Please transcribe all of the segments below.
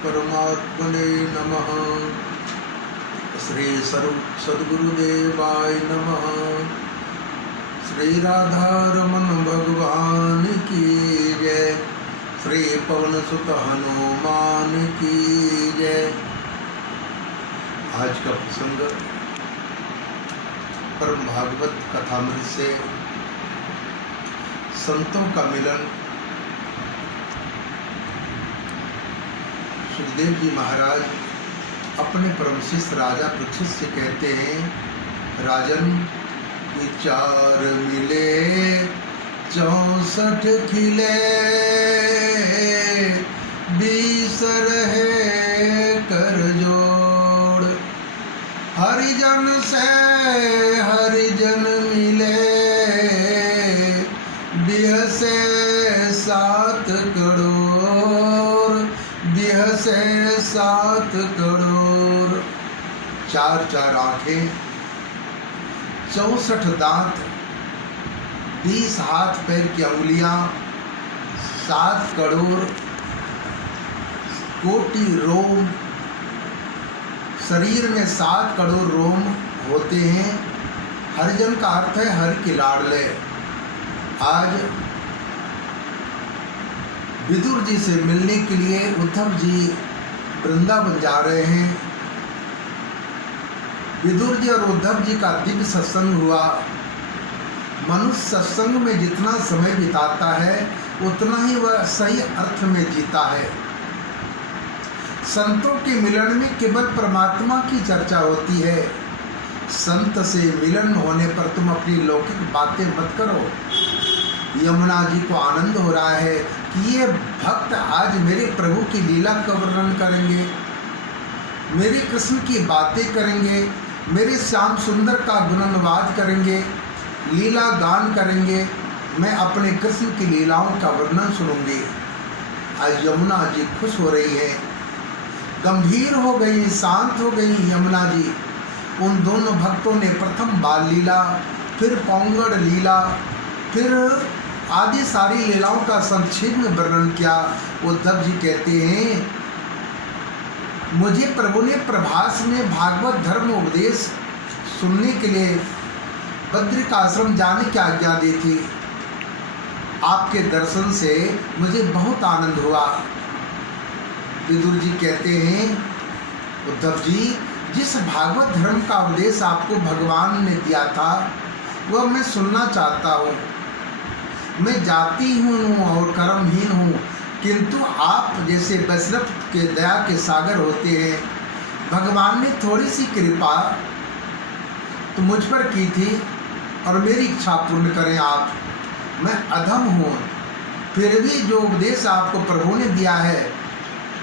परमात्मने नमः। श्री सद्गुरुदेवाय नमः। श्री राधारमण भगवान की जय। श्री पवन सुत हनुमान की जय। आज का प्रसंग परम भागवत कथामृत से संतों का मिलन। सुखदेव जी महाराज अपने परम शिष्य राजा परीक्षित से कहते हैं, राजन विचार मिले 64 खिले, 20 रहे कर जोड़। हरिजन से हरिजन मिले, 20 से 7 करोड़, 20 से 7 करोड़। 4 आंखें, 64 दांत, 20 हाथ पैर की अंगुलियां, 7 करोड़ कोटि रोम। शरीर में 7 करोड़ रोम होते हैं। हरिजन का अर्थ है हरि के लाडले। आज विदुर जी से मिलने के लिए उद्धव जी वृंदावन जा रहे हैं। विदुर जी और उद्धव जी का दिव्य सत्संग हुआ। मनुष्य सत्संग में जितना समय बिताता है उतना ही वह सही अर्थ में जीता है। संतों के मिलन में केवल परमात्मा की चर्चा होती है। संत से मिलन होने पर तुम अपनी लौकिक बातें मत करो। यमुना जी को आनंद हो रहा है कि ये भक्त आज मेरे प्रभु की लीला का वर्णन करेंगे, मेरे कृष्ण की बातें करेंगे, मेरे श्याम सुंदर का गुणानुवाद करेंगे, लीला गान करेंगे। मैं अपने कृष्ण की लीलाओं का वर्णन सुनूंगी। आज यमुना जी खुश हो रही है, गंभीर हो गई, शांत हो गई यमुना जी। उन दोनों भक्तों ने प्रथम बाल लीला, फिर पौंगड़ लीला, फिर आदि सारी लीलाओं का संक्षेप में वर्णन किया। उद्धव जी कहते हैं, मुझे प्रभु ने प्रभास में भागवत धर्म उपदेश सुनने के लिए बद्रिक आश्रम जाने की आज्ञा दी थी। आपके दर्शन से मुझे बहुत आनंद हुआ। विदुर जी कहते हैं, उद्धव जी, जिस भागवत धर्म का उपदेश आपको भगवान ने दिया था वह मैं सुनना चाहता हूँ। मैं जाति हूँ और कर्महीन हूँ, किंतु आप जैसे वैष्णव के दया के सागर होते हैं। भगवान ने थोड़ी सी कृपा तो मुझ पर की थी और मेरी इच्छा पूर्ण करें आप। मैं अधम हूँ, फिर भी जो उपदेश आपको प्रभु ने दिया है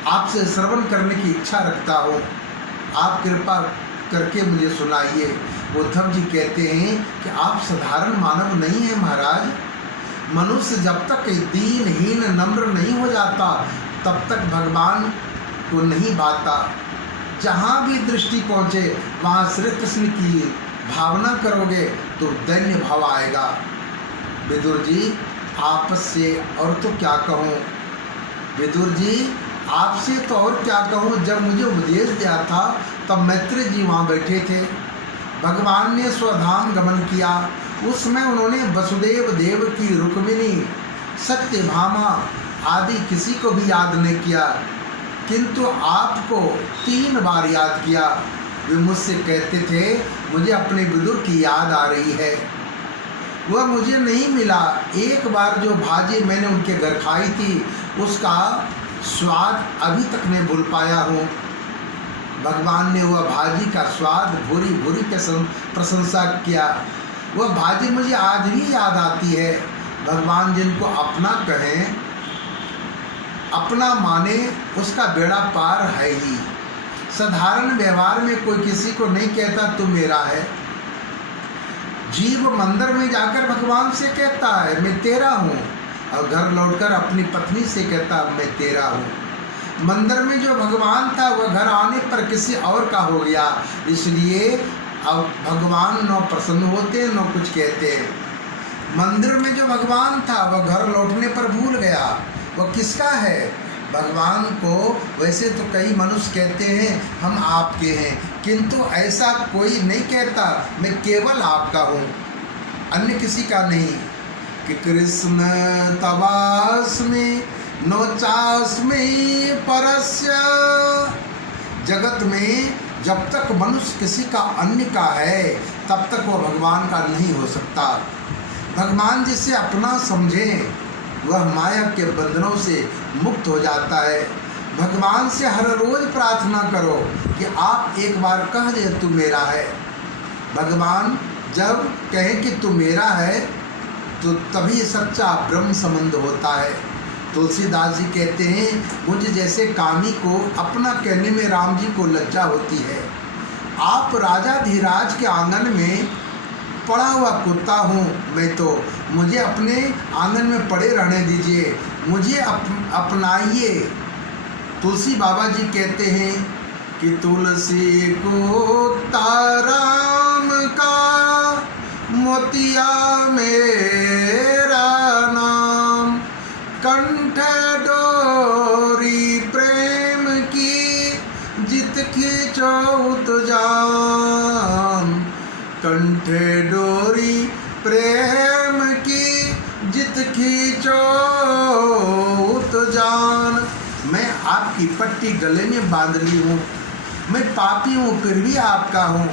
आपसे श्रवण करने की इच्छा रखता हूँ। आप कृपा करके मुझे सुनाइए। उद्धव जी कहते हैं कि आप साधारण मानव नहीं हैं महाराज। मनुष्य जब तक दीनहीन नम्र नहीं हो जाता तब तक भगवान को नहीं भाता। जहाँ भी दृष्टि पहुँचे वहाँ श्री कृष्ण की भावना करोगे तो दैन्य भाव आएगा। विदुर जी, आपस से और तो क्या कहूँ। विदुर जी, आपसे तो और क्या कहूँ। जब मुझे उपदेश दिया था तब मैत्री जी वहाँ बैठे थे। भगवान ने स्वधाम गमन किया। उसमें उन्होंने वसुदेव देव की, रुक्मिणी, सत्यभामा आदि किसी को भी याद नहीं किया, किंतु आपको 3 बार याद किया। वे मुझसे कहते थे, मुझे अपने विदुर की याद आ रही है। वह मुझे नहीं मिला। एक बार जो भाजी मैंने उनके घर खाई थी उसका स्वाद अभी तक नहीं भूल पाया हूँ। भगवान ने वह भाजी का स्वाद भूरी भूरी प्रशंसा किया। वह भाजी मुझे आज भी याद आती है। भगवान जिनको अपना कहें, अपना माने, उसका बेड़ा पार है ही। साधारण व्यवहार में कोई किसी को नहीं कहता तू मेरा है। जीव मंदिर में जाकर भगवान से कहता है मैं तेरा हूँ, और घर लौटकर अपनी पत्नी से कहता मैं तेरा हूँ। मंदिर में जो भगवान था वह घर आने पर किसी और का हो गया, इसलिए अब भगवान न प्रसन्न होते न कुछ कहते। मंदिर में जो भगवान था वह घर लौटने पर भूल गया, वह किसका है? भगवान को वैसे तो कई मनुष्य कहते हैं हम आपके हैं, किंतु ऐसा कोई नहीं कहता मैं केवल आपका हूँ, अन्य किसी का नहीं। कि कृष्ण तवास्मि नोचास्मि परस्य। जगत में जब तक मनुष्य किसी का अन्य का है तब तक वह भगवान का नहीं हो सकता। भगवान जिसे अपना समझे वह माया के बंधनों से मुक्त हो जाता है। भगवान से हर रोज प्रार्थना करो कि आप एक बार कह दे तू मेरा है। भगवान जब कहें कि तू मेरा है तो तभी सच्चा ब्रह्म संबंध होता है। तुलसीदास जी कहते हैं मुझ जैसे कामी को अपना कहने में राम जी को लज्जा होती है। आप राजा धीराज के आंगन में पड़ा हुआ कुत्ता हूँ मैं, तो मुझे अपने आंगन में पड़े रहने दीजिए, मुझे अपनाइए। तुलसी बाबा जी कहते हैं कि तुलसी को ताराम का मोतिया मेरा नाम, कंठ डोरी प्रेम की जित खींचो उत जान। कंठ डोरी प्रेम की जित खींचो उत जान। मैं आपकी पट्टी गले में बांध ली हूँ, मैं पापी हूँ फिर भी आपका हूँ,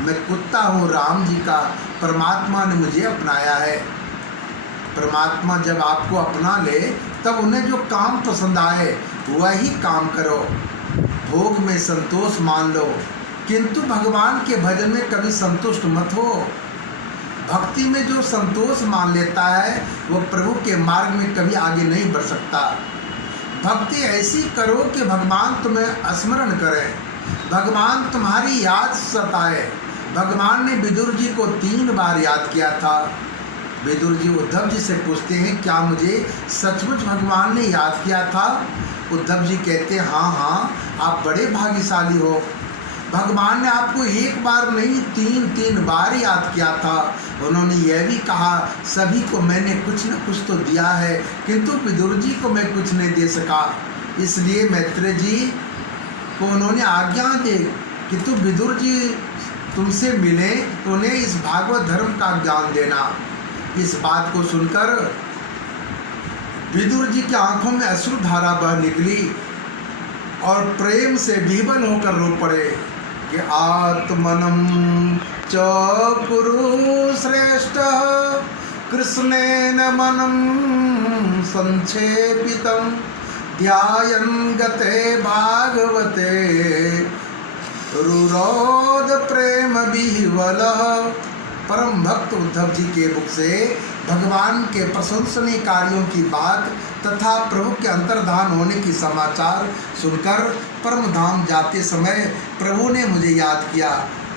मैं कुत्ता हूँ राम जी का। परमात्मा ने मुझे अपनाया है। परमात्मा जब आपको अपना ले तब उन्हें जो काम पसंद आए वही काम करो, भोग में संतोष मान लो, किंतु भगवान के भजन में कभी संतुष्ट मत हो। भक्ति में जो संतोष मान लेता है वो प्रभु के मार्ग में कभी आगे नहीं बढ़ सकता। भक्ति ऐसी करो कि भगवान तुम्हें स्मरण करें, भगवान तुम्हारी याद सताए। भगवान ने विदुर जी को 3 बार याद किया था। विदुर जी उद्धव जी से पूछते हैं क्या मुझे सचमुच भगवान ने याद किया था? उद्धव जी कहते हैं हाँ हाँ आप बड़े भाग्यशाली हो, भगवान ने आपको 1 बार नहीं 3 बार याद किया था। उन्होंने यह भी कहा सभी को मैंने कुछ न कुछ तो दिया है, किंतु विदुर जी को मैं कुछ नहीं दे सका। इसलिए मैत्रेय जी को उन्होंने आज्ञा दी कि तू विदुर जी तुमसे मिले तो उन्हें इस भागवत धर्म का ज्ञान देना। इस बात को सुनकर विदुर जी की आंखों में अश्रुधारा बह निकली और प्रेम से विह्वल होकर रो पड़े कि आत्मनम च कुरु श्रेष्ठ कृष्णेन मनम संक्षेपितं ध्यायन् गते भागवते रुरोध प्रेम विह्वल। परम भक्त उद्धव जी के मुख से भगवान के प्रशंसनीय कार्यों की बात तथा प्रभु के अंतर्धान होने की समाचार सुनकर परम धाम जाते समय प्रभु ने मुझे याद किया,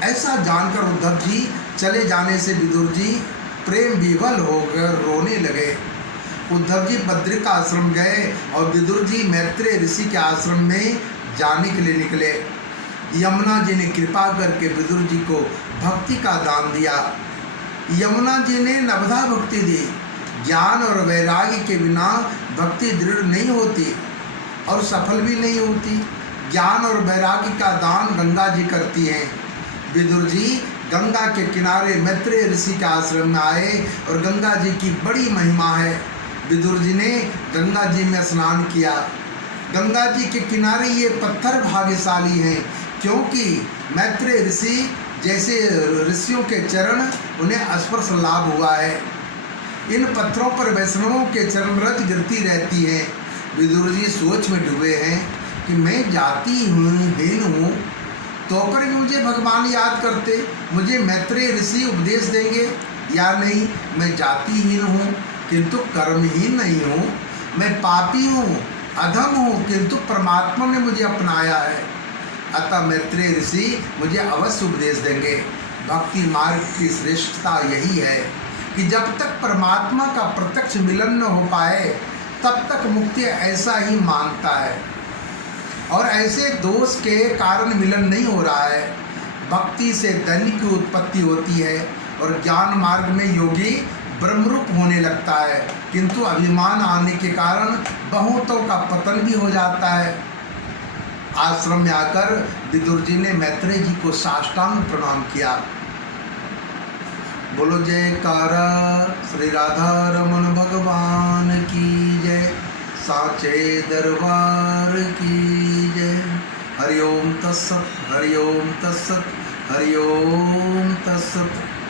ऐसा जानकर उद्धव जी चले जाने से विदुर जी प्रेम विह्वल होकर रोने लगे। उद्धव जी बद्रिका आश्रम गए और विदुर जी मैत्रेय ऋषि के आश्रम में जाने के लिए निकले। यमुना जी ने कृपा करके विदुर जी को भक्ति का दान दिया। यमुना जी ने नवधा भक्ति दी। ज्ञान और वैराग्य के बिना भक्ति दृढ़ नहीं होती और सफल भी नहीं होती। ज्ञान और वैराग्य का दान गंगा जी करती हैं। विदुर जी गंगा के किनारे मैत्रेय ऋषि के आश्रम में आए और गंगा जी की बड़ी महिमा है। विदुर जी ने गंगा जी में स्नान किया। गंगा जी के किनारे ये पत्थर भाग्यशाली हैं, क्योंकि मैत्रेय ऋषि जैसे ऋषियों के चरण उन्हें स्पर्श लाभ हुआ है। इन पत्थरों पर वैष्णवों के चरण रज गिरती रहती हैं। विदुर जी सोच में डूबे हैं कि मैं जाति हीन हूँ, तो पर भी मुझे भगवान याद करते, मुझे मैत्रेय ऋषि उपदेश देंगे या नहीं। मैं जातिहीन हूँ किंतु कर्महीन नहीं हूँ, मैं पापी हूँ, अधम हूँ, किंतु परमात्मा ने मुझे अपनाया है। अतः मैत्रेय ऋषि मुझे अवश्य उपदेश देंगे। भक्ति मार्ग की श्रेष्ठता यही है कि जब तक परमात्मा का प्रत्यक्ष मिलन न हो पाए तब तक मुक्ति ऐसा ही मानता है, और ऐसे दोष के कारण मिलन नहीं हो रहा है। भक्ति से दैन्य की उत्पत्ति होती है और ज्ञान मार्ग में योगी ब्रह्मरूप होने लगता है, किंतु अभिमान आने के कारण बहुतों का पतन भी हो जाता है। आश्रम में आकर विदुर जी ने मैत्रेय जी को साष्टांग प्रणाम किया। बोलो जयकारा श्री राधा रमन भगवान की जय, साचे दरबार की जय। हरि ओम तत्सत, हरि ओम तत्सत, हरि ओम तत्सत।